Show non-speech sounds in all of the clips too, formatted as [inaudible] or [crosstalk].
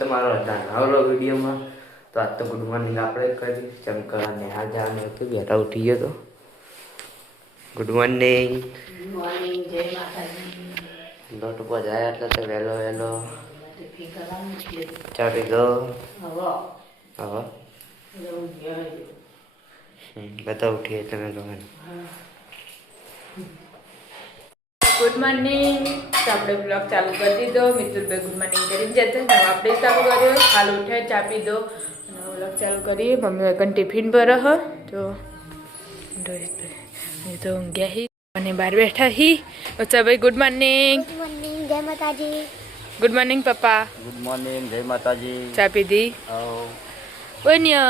તમારો નવલો વિડીયોમાં. તો આજ તો ગુડ મોર્નિંગ આપણે કરી. ચમકા નેહા જવાનું હતું બેટા ઉઠી ગયો તો. Good morning. લોટ ઉપર જાય એટલે તો વહેલો વહેલો. ચા પીધો હવે. હવે. બધા ઉઠીએ તમે ગમે ગુડ મોર્નિંગ. તો આપણે બ્લોગ ચાલુ કરી દીધો. મિતુલભાઈ ગુડ મોર્નિંગ કરીને જતા. હવે આપણે ચાલુ કર્યો. હાલ ઉઠ્યા ચા પીધો. અને બ્લોગ ચાલુ કરીએ. મમ્મી વગર ટિફિન પર રહ તો એ તો ઊંઘ્યા હી. અને બહાર બેઠા હી. અચ્છા ભાઈ ગુડ મોર્નિંગ. Good morning. જય માતાજી. ગુડ મોર્નિંગ પપ્પા. Good morning. જય માતાજી. ચા પીધી? ઓન્ય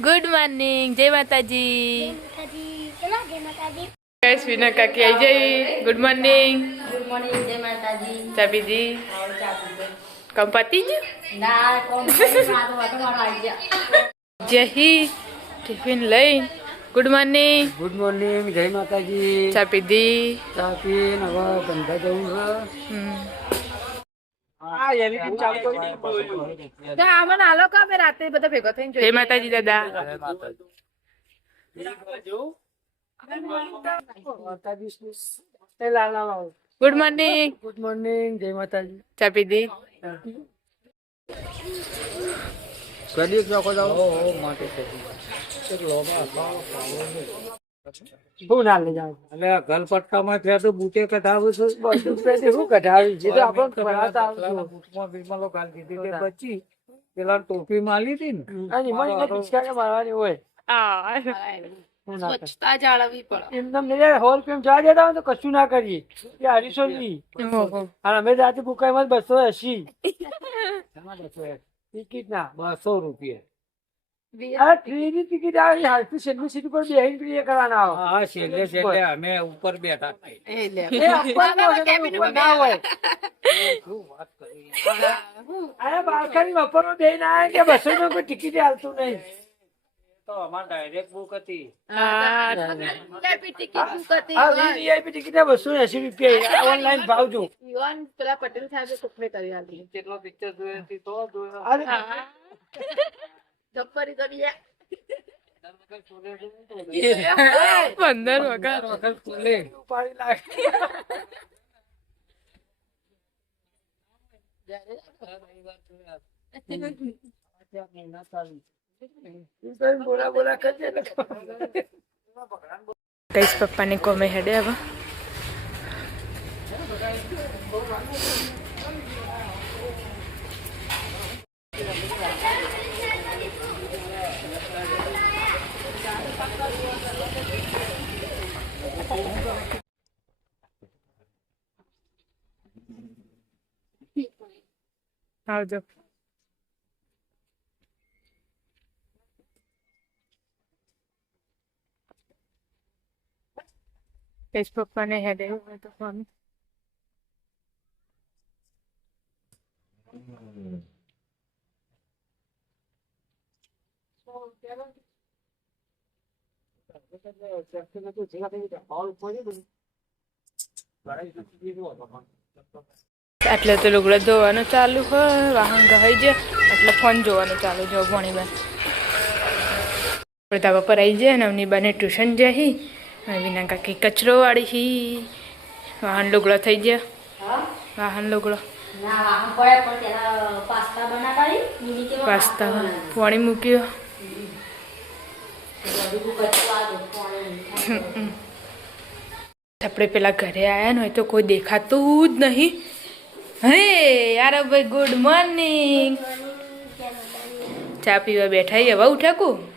ગુડ મોર્નિંગ. જય માતાજી. માતાજી. ચલો જય માતાજી. ગાઈસ વિના કાકી આવી જઈ ગુડ મોર્નિંગ ગુડ મોર્નિંગ જય માતાજી. ચા પીધી આવો ચા પીધો કમ પતી જ ના કોણ મારો વાટો આવી ગયા. જહી ટિફિન લઈ ગુડ મોર્નિંગ ગુડ મોર્નિંગ જય માતાજી. ચા પીધી ચા હવે ધંધા જવું. છે. રાતે બધા ભેગો થઈને જય માતાજી દાદા. ગુડ મોર્નિંગ ગુડ મોર્નિંગ જય માતાજી ચા પીધી કદી ચોકો જાવ શું ના લઈ જાવ એટલે ગલ થયા તો બુટે કઢાવું છું. બધું પેલી શું કઢાવી છે? તો આપણને ભરાતા આવતું બુટમાં બીટમાં ગાલ દીધી તે બચી પેલા ટોપી માલી હતી ને. અને મને પિચકારી મારવાની હોય. આ? સ્વચ્છતા જાળવવી પડે. એમને મેં હોલ કેમ જવા દેતા હોય તો કશું ના કરીએ. એ અઢીસો ની. અને અમે રાતે બુકાઈમાં બસો એસી ટિકિટ ના બસો રૂપિયા. ટિકિટ. આવે હાલથી છેલ્લી સીટ પર બેહીને પેલી કરવાના આવે હા છેલ્લે છેલ્લે અમે ઉપર બેઠા એ લે. એ upper માં હોય, ઉપર ના હોય. અરે બાલ્કની બપોરમાં બેહીને આયા કે બસો કોઈ ટિકિટ હાલતું નહીં? તો અમારે ડાયરેક્ટ બુક હતી. વીઆઈપી ટિકિટ બસો. એસી રૂપિયા ઓનલાઈન ભાવ જો યુવાન પેલા પટેલ સાહેબે કોકને કરી આપી કેટલો પિક્ચર જોયો હતી તો જોયો. જપ્પરી કરી પંદર વગર વખત ખુલે. ઉપાડી લાગે. કઈશ પપ્પાને કોમે હેડે હવે આવજો કઈશ પપ્પાને હેડે તો ફોન એટલે તો લુગડો ધોવાનું ચાલુ હોય, વાહન ગહાઈ જાય, એટલે ફોન જોવાનું ચાલુ જો ભણી બેન ધાબા પર આવી જાય અને અમની બાને ટ્યુશન અને વિના કાકી કચરો વાળી હી. વાહન લુગડો થઈ ગયા. વાહન લુગડો. પાસ્તા પાણી મૂક્યો. આપણે પેલા ઘરે આવ્યા ને હોય તો કોઈ દેખાતું જ નહીં. હે યાર ભાઈ ગુડ મોર્નિંગ ચા પીવા બેઠા હવે ઉઠાકું?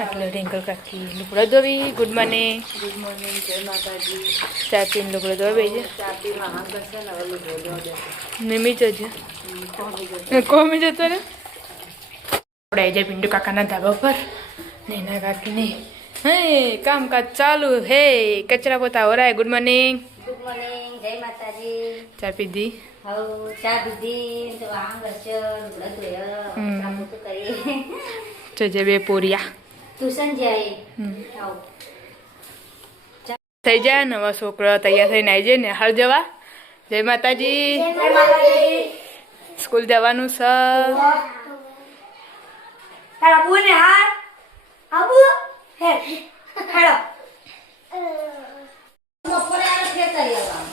આટલો રિંકલ કાકી લુગડો ધોવી. ગુડ મોર્નિંગ ગુડ મોર્નિંગ જય માતાજી. ચા પીને લુગડો ધોવે છે ચા પી વાહન કરશે ને હવે લુગડો ધો દે નિમી જજે. કોમી જતો ને આપણે આવી જાય પિંડુ કાકાના ધાબા પર નૈના કાકીને હે કામકાજ ચાલુ હે. કચરા પોતા ઓરાય. ગુડ મોર્નિંગ ગુડ મોર્નિંગ જય માતાજી. ચા પીધી? ચા બે પોરિયા. ટ્યુશન જાય થઈ જાય નવા છોકરો તૈયાર થઈને આવી જાય ને હાલ જવા. જય માતાજી. સ્કૂલ જવાનું છે. ને હાર હેડો બપોરે આ ફેર કરી આવવાનું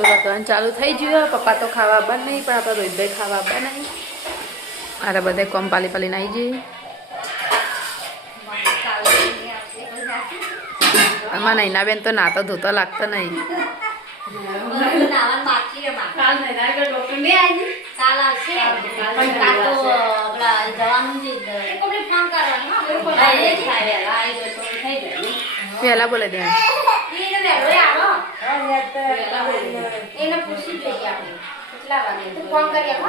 તો બધવાનું ચાલુ થઈ ગયું પપ્પા તો ખાવા બંધ નહીં પણ આપણા રોહિતભાઈ ખાવા બંધ નહીં. અરે બધે કોમ પાલી પાલી નાઈ જઈએ. આમાં નૈના બેન તો નાતો ધોતો લાગતો નહીં. પેલા આવી. બોલે દે. એને પૂછી જોઈએ આપણે. કેટલા વાગે તો ફોન કરીએ હો.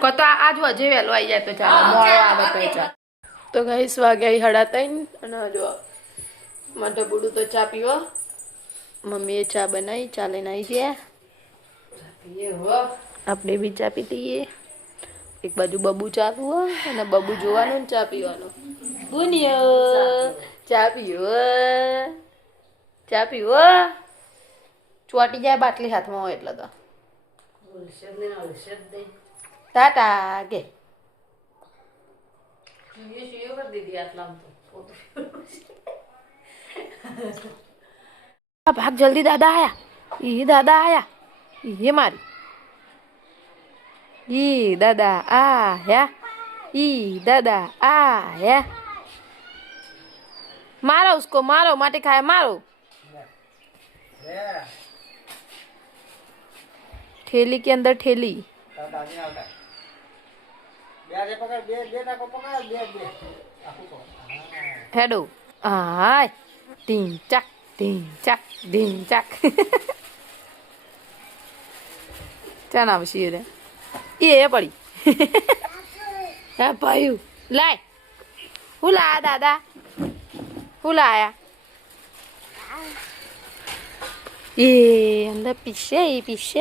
કો આ- આજ હજે વહેલો આવી જાય તો ચાલો. મોડો આવે તો ચાલ. તો ગઈસ વાગ્યા હડા ત્રણ અને જો માટે બુડું તો ચા પીવો. મમ્મીએ ચા બનાવી ચા લઈને આવી ગયા. આપણે બી ચા પી દઈએ એક બાજુ બબુ ચાલુ હોય અને બબુ જોવાનું ને ચા પીવાનું. બુનિયો. ચા પીવો. ચા પીવો ચોટી જાય બાટલી હાથમાં હોય એટલે તો. ટાટા કે ભાગ જલ્દી દાદા આયા. એ દાદા આયા. એ મારી. ઈ દાદા આ હે ઈ દાદા આ હે મારો ઉસકો મારો માટે ખાય મારો. थैली के अंदर ठेली हेडो हाय तीन चक तीन चक तीन चक क्या नाम सी रे ये है पड़ी पायु लाए हुला दादा हुला आया એ અંદર પીસે પીસે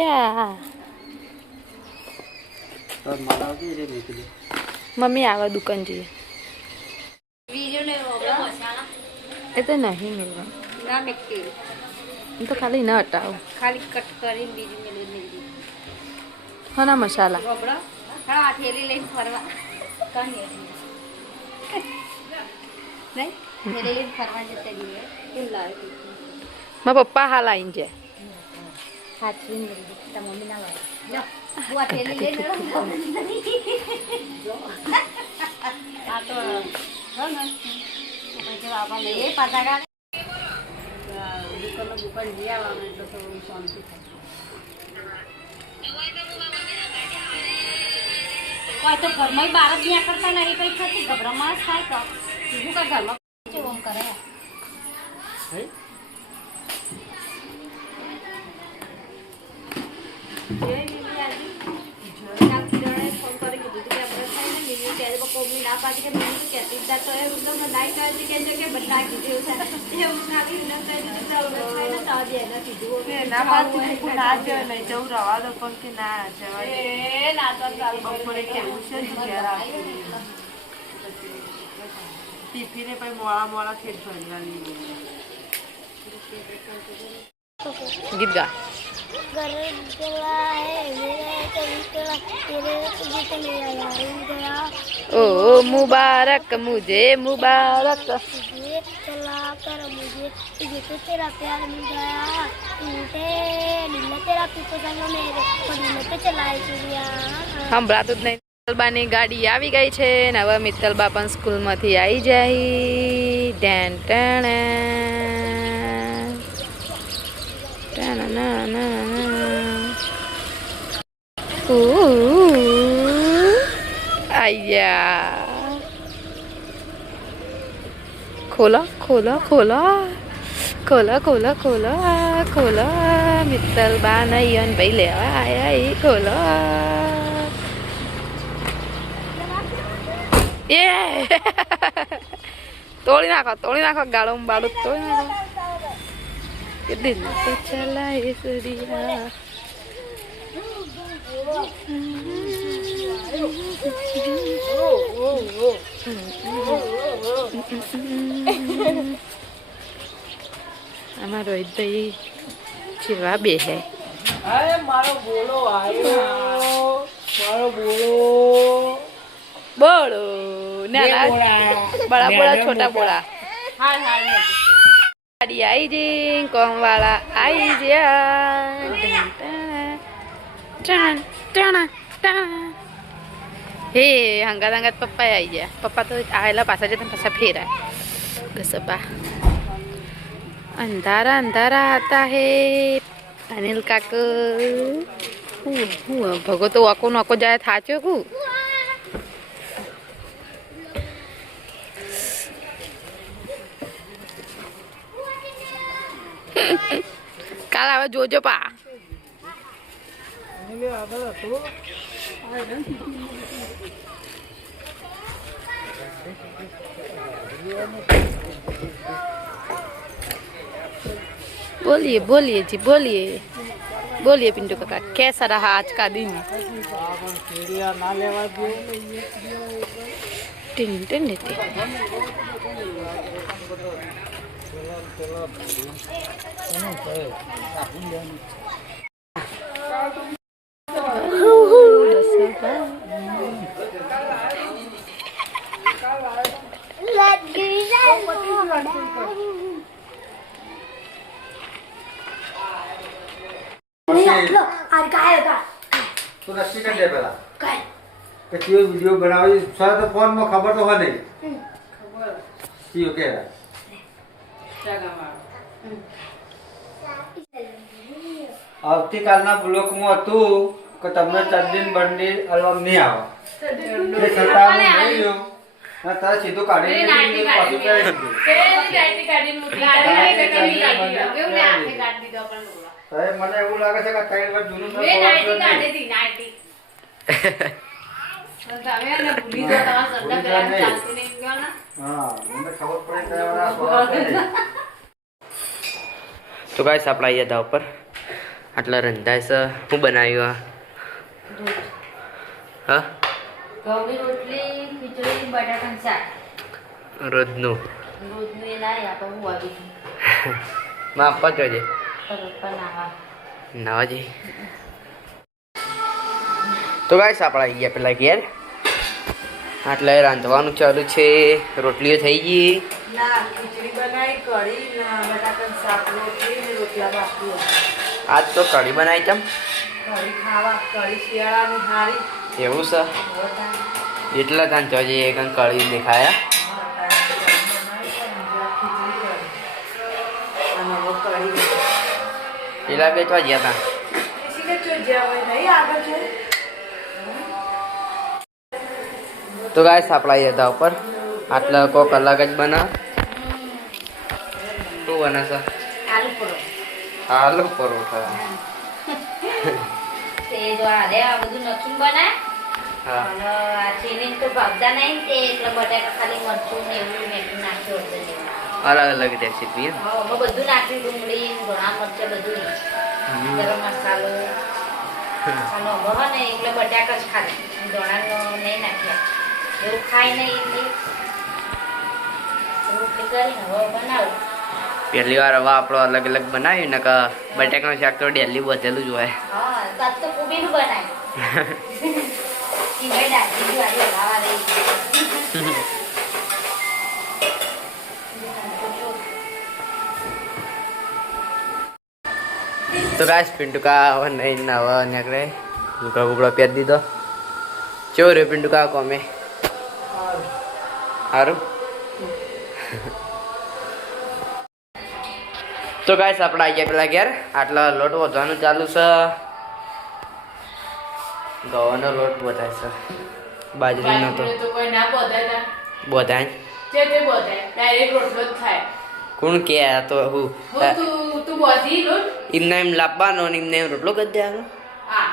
મમ્મી આવા દુકાન જઈએ. એ તો નહીં મેળવા. ના એ તો ખાલી ના હટાવો. ખાલી કટ કરીને બીજું મેળવી હના મસાલા? થેલી લઈને ફરવા. નહીં. થેલી લઈને ફરવા જતા રહીએ કેમ લાવે મારા પપ્પા હાલ આવીને જાય સાચવી મેળવી તાર મમ્મી ના વાળે લો હું આ થેલી લઈને એ તો હો ને પછી બાપા લઈએ પાછા ગાળ દુકાન દુકાન જઈ આવવાનું એટલે થોડું શાંતિ થાય કોઈ તો ઘરમાં ના જ ન્યા કરતા પણ કે ના જવા એ ના તો બીજું કઈ મોળા મોળા આમ ભરવાની ગીત ગા. घर गया है मेरे कभी गया तेरे तुझे तो मेरा यार गया ओ मुबारक मुझे मुबारक तुझे चला कर मुझे तुझे तो तेरा प्यार मिल गया टूटे दिल में तेरा पीको संग मेरे और दिल तो चलाए चिड़िया સંભળાતું જ નહીં મિત્તલબાની ગાડી આવી ગઈ છે ને હવે મિત્તલબા પણ સ્કૂલમાંથી આવી જાય ડેન ટેણે. ટેણાણાણાણા. ઉહ. આયા ખોલો ખોલો ખોલો ખોલો ખોલો ખોલો ખોલો મિત્તલબા નહીં ભાઈ લેવા આયા ઈ ખોલો એ તોડી નાખો તોડી નાખો ગાળો બાળું તોડી નાખો કે દિલ તો ચલાય સરિયા અમારો રોહિતભાઈ જેવા બે હે. મારો બોલો આવ્યો મારો બોલો. બોલો બે ના બોલા. બડા બોલા મેડમ છોટા મોટા. બોલા ગાડી આઈ જી કોમ વાળા આઈ જ્યાં ટણ ટણ હે હંગાત હંગાત પપ્પા આવી ગયા પપ્પા તો આવેલા પાછા જતા પાછા ફેરા ગસપા અંધારા અંધારા હતા હે અનિલ કાક હું ભગો તો વાકો નોકો જાય થાચ્યો કુ [laughs] કાલ હવે જોજો પા એટલે આગળ હતું. बोलिए बोलिए जी बोलिए बोलिए पिंटू काका कैसा रहा आज का दिन આ પણ કેડિયા ના લેવા જેવું નહીં. Tin tin tin. તું નક્કી કરી દે પેલા કે વીડિયો બનાવી તો ફોનમાં ખબર તો હોય નહીં. ખબર કે. આવતીકાલના બ્લોકમાં હતું કે તમને ચડડીન બંડી અલવમ નહીં આવે. એ છતાં હું નહીં લ્યો અને તારે સીધું કાઢી નાઈટી પાછું કાઢી દીધું. મને એવું લાગે છે કે ત્રણ વાર જૂનું તો ખબર [laughs] નહીં. હા મને ખબર પડે કે હવે આ સ્વભાવ છે નહીં. તો ગાઈસ આપણે આવી હતા ઉપર. આટલા રંધાય છે. હું બનાવ્યું આ? હા? રોજનું. માં આપવા જોઈએ નાવાજી તો ગાઈસ આપણે આવી ગયા પેલા ઘેર. આટલે રાંધવાનું ચાલુ છે. રોટલીઓ થઈ ગઈ. કઢી બટાકાનું શાક રોટલી ને રોટલા બાકી આજ તો કઢી બનાવી ચમ કઢી ખાવા કઢી શિયાળાની હારી. એવું છે? એટલા તાન જોઈએ એક કઢી દેખાયા પેલા બે તો ગયા તા. તો ગાય સાપડા હતા ઉપર આટલા કોક અલગ જ બના બને છે? આલુ પરોઠા. આલુ પરોઠા. તે જો આ રે આ બધું નખીને બને હા. આ ચીની તો ભાગતા નહીં તે એટલે બટાકા ખાલી મરચું ને એવું મેઠું નાખ્યું હતું અલગ અલગ રેસીપી હા, અમે બધું નાખ્યું ડુંગળી ઘણા મરચાં બધું ગરમ મસાલો. અને ને એટલે બટાકા જ ખાધા. ધોળાનો નહીં નાખ્યા. એવું ખાય નહીં એટલે. રોટલી કરીને હવે બનાવું. પહેલી વાર હવે આપણો અલગ અલગ બનાવ્યું ને કે બટાકાનું શાક તો ડેલી વધેલું જ હોય. તો કાશ પિંટુકા પિન્ટુકા હવે નહીં હવે નીકળે. લુગડો બુગડો પહેરી દીધો. ચેવો રે પિન્ટુકા કોમે? સારું? તો ગાઈસ આપણે આવી ગયા પેલા ઘેર. આટલા લોટ વધવાનું ચાલુ છે. ગવાનો લોટ વધાય છે. બાજરીનો તો. તો કોઈ ના બોધાય બધાય? જે તે બોધાય. ડાયરેક્ટ રોટલો જ થાય કોણ કે આ તો હું? હું તું તું બોધી લોટ એમને એમ લાવવાનો ને એમને એમ રોટલો કરી દેવાનો. હા.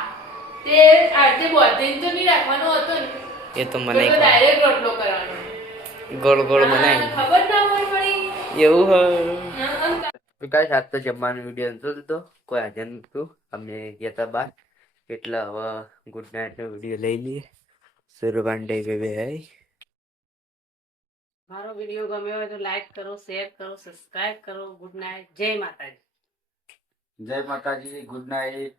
તે આરતે બોધીને તો નહીં રાખવાનો હતો ને. એ તો મને ડાયરેક્ટ રોટલો કરવાનો. ગોળ ગોળ બનાવી ખબર ના પડી. એવું હોય. હા, તો કાંઈ સાત તો જમવાનો વીડિયો નતો લીધો કોઈ હાજર નતું અમે ગયા હતા બહાર એટલે હવે ગુડ નાઇટનો વીડિયો લઈ લઈએ. સુરભાંડે બે બે મારો વીડિયો ગમ્યો હોય તો લાઈક કરો શેર કરો સબસ્ક્રાઇબ કરો. ગુડ નાઇટ જય માતાજી. જય માતાજી. Good night